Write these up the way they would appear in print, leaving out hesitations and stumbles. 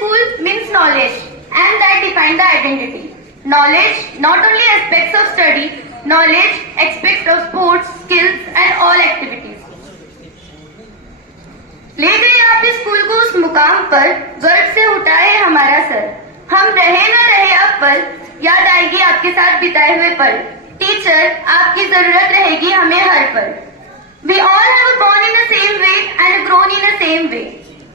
school means knowledge, and that defines the identity. Knowledge not only aspects of study, knowledge aspects of sports, skills and all activities. ले गए आप इस school को उस मुकाम पर, गर्व से उठाए हमारा सर. हम रहे न रहे अब पल, याद आएगी आपके साथ बिताए हुए पल. टीचर, आपकी जरूरत रहेगी हमें हर पल. We all have born in the same way and grown in the same way.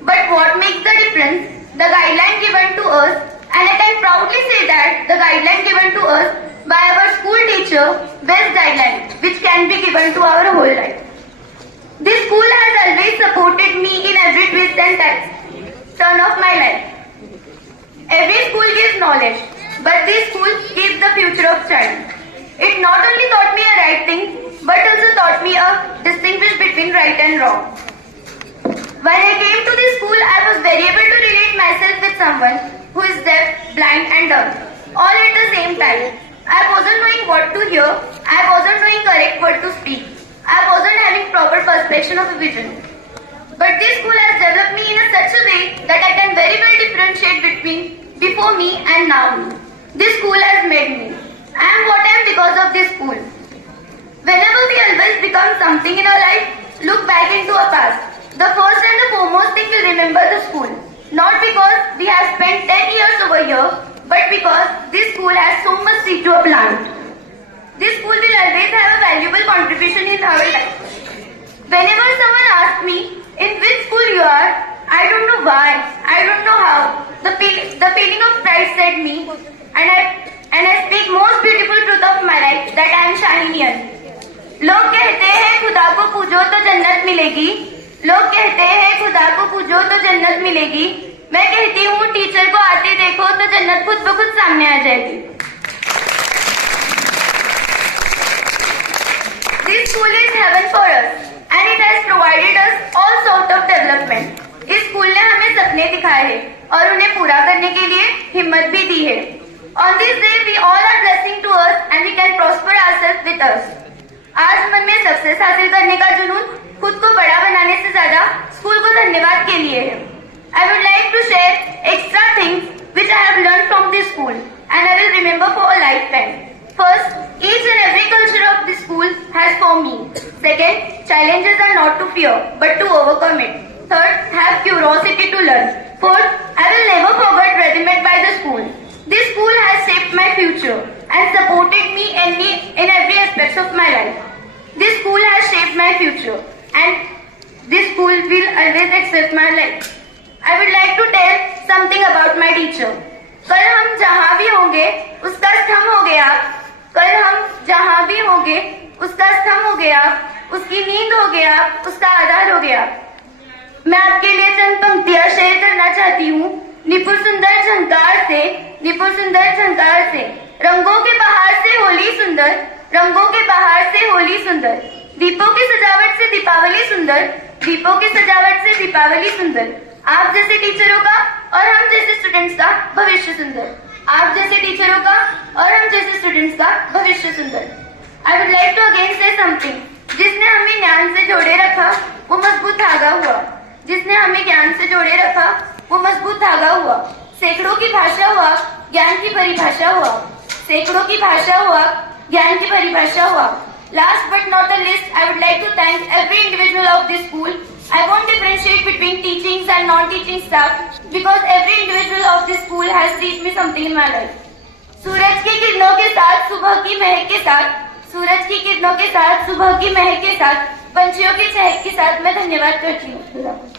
But what makes the difference? The guideline given to us, and I can proudly say that the guideline given to us by our school teacher, best guideline which can be given to our whole life. This school has always supported me in every twist and turn of my life. Every school gives knowledge, but this school gives the future of child. It not only taught me a right thing, but also taught me a distinguish between right and wrong. When I came to this school, I was very able to relate myself with someone who is deaf, blind and dumb, all at the same time. I wasn't knowing what to hear, I wasn't knowing correct word to speak, I wasn't having proper perception of a vision. But this school has developed me in such a way that I can very well differentiate between before me and now me. This school has made me. I am what I am because of this school. Whenever we always become something in our life, look back into our past. The first and the foremost thing we remember the school. Not because we have spent 10 years over here, but because this school has so much seed to plant. This school will always have a valuable contribution in our life. Whenever someone asks me, in which school you are, I don't know why, I don't know how. The feeling of pride set me, and I speak most beautiful truth of my life, that I am Shahinian. लोग कहते हैं खुदा को पूजो तो जन्नत मिलेगी. लोग कहते हैं खुदा को पूजो तो जन्नत मिलेगी. मैं कहती हूँ टीचर को आते देखो तो जन्नत खुद ब खुद सामने आ जाएगी. This school is heaven for us, and it has provided us all sort of development. इस स्कूल ने हमें सपने दिखाए हैं और उन्हें पूरा करने के लिए हिम्मत भी दी है. On this day, we all are blessing to us, and we can prosper ourselves with us. आज मन में सक्सेस हासिल करने का जुनून खुद को बड़ा बनाने से ज्यादा स्कूल को धन्यवाद के लिए है. I would like to share extra things which I have learned from this school, and I will remember for a lifetime. First, each and every culture of this school has for me. Second, challenges are not to fear, but to overcome it. Third, have curiosity to learn. Fourth, I will never forget ready-made by the school. This school has shaped my future and supported me in every aspect of my life. This school has shaped my future, and this school will always accept my life. I would like to tell something about my teacher. कल हम जहाँ भी होंगे उसका स्तंभ हो गया. कल हम जहाँ भी होंगे उसका स्तंभ हो गया. उसकी नींद हो गया, उसका आधार हो गया. मैं आपके लिए चंद पंक्तियां शेयर करना चाहती हूँ. निपुण सुंदर झंकार से, निपुण सुंदर झंकार से, रंगों के बहार से होली सुंदर, रंगों के बहार से होली सुंदर, दीपों की सजावट से दीपावली सुंदर, दीपों की सजावट से दीपावली सुंदर. आप जैसे टीचरों का और हम जैसे स्टूडेंट्स का भविष्य सुंदर. आप जैसे टीचरों का और हम जैसे स्टूडेंट्स का भविष्य सुंदर. I would like to again say something. जिसने हमें ज्ञान से जोड़े रखा वो मजबूत धागा हुआ. जिसने हमें ज्ञान से जोड़े रखा वो मजबूत धागा हुआ. सैकड़ों की भाषा हुआ, ज्ञान की परिभाषा हुआ. सैकड़ों की भाषा हुआ, ज्ञान की परिभाषा हुआ. Last but not the least, I would like to thank every individual of this school. I won't differentiate between teachings and non-teaching staff because every individual of this school has teach me something in my life. सूरज की किरणों के साथ सुबह की महक के साथ, सूरज की किरणों के साथ सुबह की महक के साथ, पंछियों की चहक के साथ मैं धन्यवाद करती हूँ.